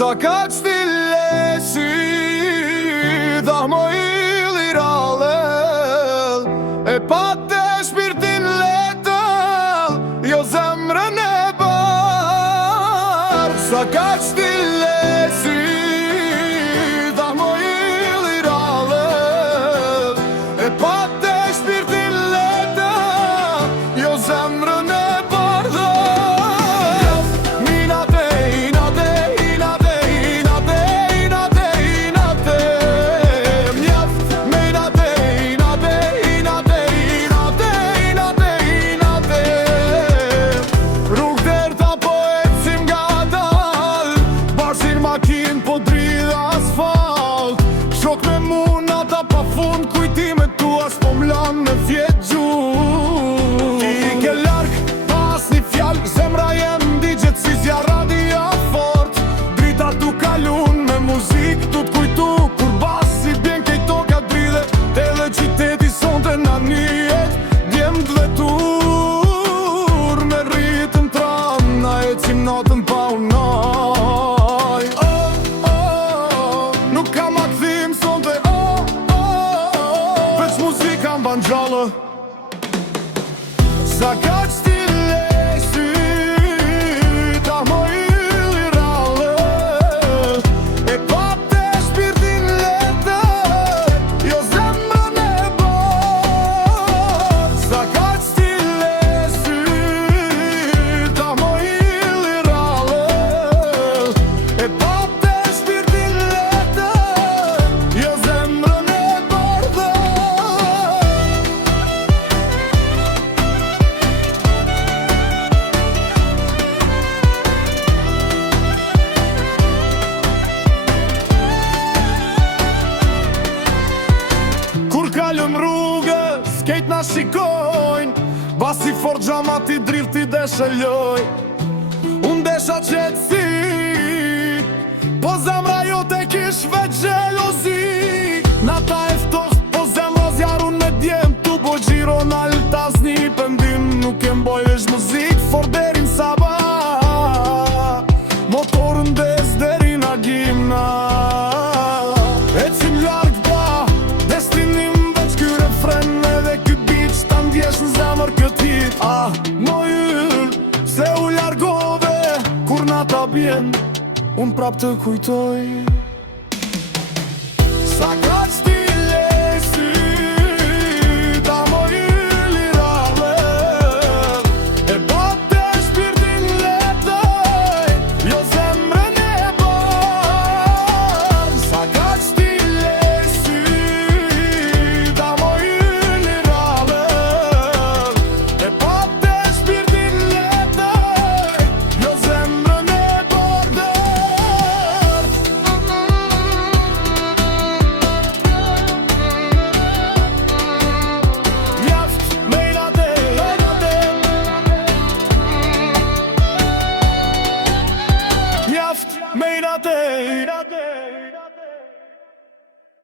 Sa ka stile si dha mo i lirale e pa te shpirtin letëll, jo zemrën e bar. Sa ka stile si dha mo i lirale e pa te shpirtin letëll, jo zemrën e bar. Shok me muna ta pa fund, kujtime tua s'po m'lan me fjet gjuh. Ti ke larg pas një fjall, zemra jem digjet si zja radia fort. Drita tu kalun me muzik, tu t'kujtu kur basi bjen kej toka dridhe. Te dhe qiteti sonte na njet, djem t'vetur me rritën tram, na ecim natën pa unaj. Nuk kam akthim sonte, veç muzika m'ban gjallë. Sa ka stile si ta mo i lirale e pa te shpirtin letëll, jo zemrën e bar. Sa ka stile si ta mo i lirale e pa te shpirtin letëll, jo zemrën e bar. Kur kalëm rrugës, kejt na shikojnë, basi fort gjama ti drill ti deshe loj. Unë desha qetësi, po zemra jo te kish veç gjelozi. Na ta eftost, po zemra zjarun me djem, tu bo gjiro n'altas një pëndim. Nuk e mboj veç muzik, fort derin sabat, motorën des derin agimna. Ecim larg ba, destinim veç ky refren, edhe ky beat ta ndjesh në zemër kët hit. Mo yll, se u largove, kur nata bjen, unë prap të kujtoj. Sa